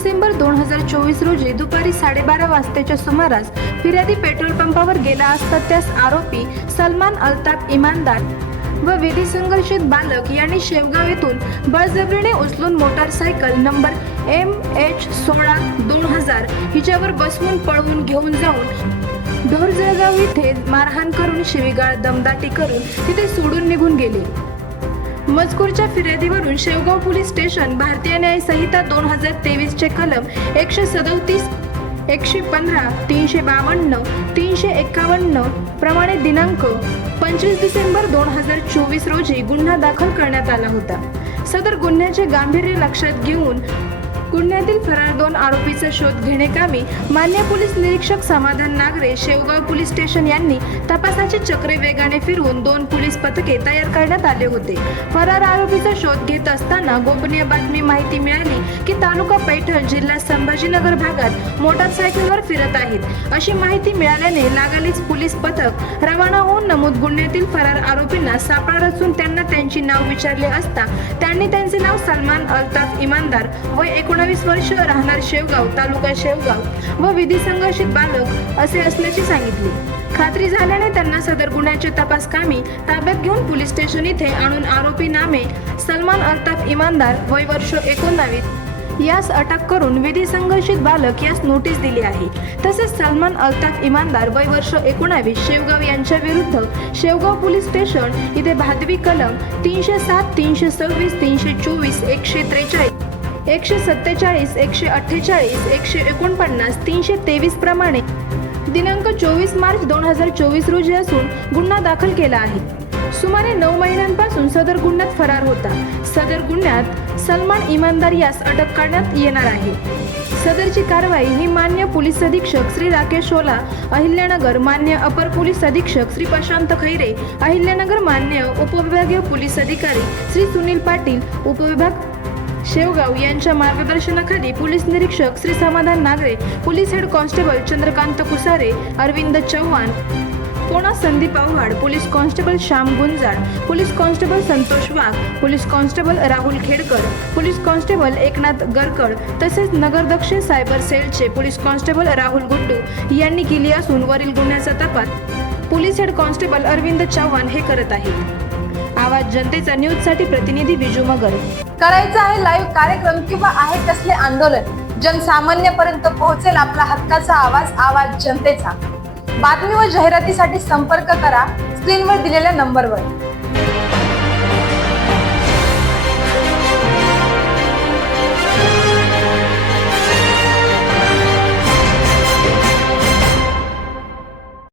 डिसेंबर 2024 रोजी दुपारी 12:30 वाजताच्या सुमारास फिर्यादी पेट्रोल पंपावर गेला असता त्यास आरोपी सलमान अल्ताफ इमानदार व विधी संघर्षित बालक यांनी शेवगाव येथून बळजबरीने उचलून मोटारसायकल नंबर MH16-2000 हिच्यावर बसवून पळवून घेऊन जाऊन ढोरजळगाव येथे मारहाण करून शिवीगाळ दमदाटी करून तिथे सोडून निघून गेले। मजकूरच्या फिर्यादीवरून शेवगाव पोलीस स्टेशन भारतीय न्याय संहिता 2023 चे कलम 137, 115, 352, 351 प्रमाणे दिनांक 25 डिसेंबर 2024 रोजी गुन्हा दाखल करण्यात आला होता। सदर गुन्ह्याचे गांभीर्य लक्षात घेऊन गुन्ह्यातील फरार 2 आरोपीचा शोध घेण्याकामी मान्य पोलीस निरीक्षक समाधान नागरे शेवगाव पोलीस स्टेशन यांनी तपासाचे चक्रे वेगाने फिरवून 2 पोलीस पथके तयार करण्यात आले होते। फरार आरोपीचा शोध घेत असताना गोपनीय बातमी माहिती मिळाली की तालुका पैठण जिल्हा संभाजीनगर भागात मोटारसायकलवर फिरत आहेत अशी माहिती मिळाल्याने लागलीच पोलीस पथक रवाना होऊन नमूद गुन्ह्यातील फरार आरोपींना सापळा रचून त्यांना त्यांची नाव विचारले असता त्यांनी त्यांचे नाव सलमान अल्ताफ इमानदार वय 19 वर्ष राहणार शेवगाव तालुका शेवगाव व विधी संघर्षित बालक असे असल्याचे सांगितले। खात्री झाल्याने त्यांना सदर गुन्ह्याचे तपास कामी ताब्यात घेऊन पोलीस स्टेशन इथे आणून आरोपी नामे सलमान अल्ताफ इमानदार वय वर्ष 19 यास अटक करून विधी संघर्षित बालक यास नोटीस दिली आहे। तसेच सलमान अल्ताफ इमानदार वय वर्ष 19 शेवगाव यांच्या विरुद्ध शेवगाव पोलीस स्टेशन इथे भादवी कलम 307, 326, 324, 143, 147, 148, 149, 323 प्रमाणे दिनांक 24 मार्च 2024 रोजी असून गुन्हा दाखल केला आहे। सुमारे 9 महिन्यांपासून सदर गुन्ह्यात फरार होता। सदर गुन्ह्यात सलमान इमानदार यास अटक करण्यात येणार आहे। सदरची कारवाई ही मान्य पोलीस अधीक्षक श्री राकेश ओला अहिल्यानगर, मान्य अपर पोलीस अधीक्षक श्री प्रशांत खैरे अहिल्यानगर, मान्य उपविभागीय पोलीस अधिकारी श्री सुनील पाटील उपविभाग शेवगाव यांच्या मार्गदर्शनाखाली पोलीस निरीक्षक Shri Samadhan Nagare, police head constable Chandrakant Kusare, Arvind Chavan, पोना Sandeep Awhad, police constable Shyam Gunjal, police constable Santosh Wagh, police constable Rahul Khedkar, police constable Eknath Garkad तसेच नगर दक्षिण सायबर सेलचे पोलीस कॉन्स्टेबल राहुल गुड्डू यांनी केली असून वरील गुन्ह्याचा तपास police head constable Arvind Chavan हे करत आहेत। आवाज जनतेचा न्यूजसाठी प्रतिनिधी विजू मगर। करायचा आहे लाईव्ह कार्यक्रम किंवा आहे कसले आंदोलन जनसामान्यपर्यंत पोहोचेल आपला हक्काचा आवाज, आवाज जनतेचा। बातमी व जाहिरातीसाठी संपर्क करा स्क्रीनवर दिलेल्या नंबरवर।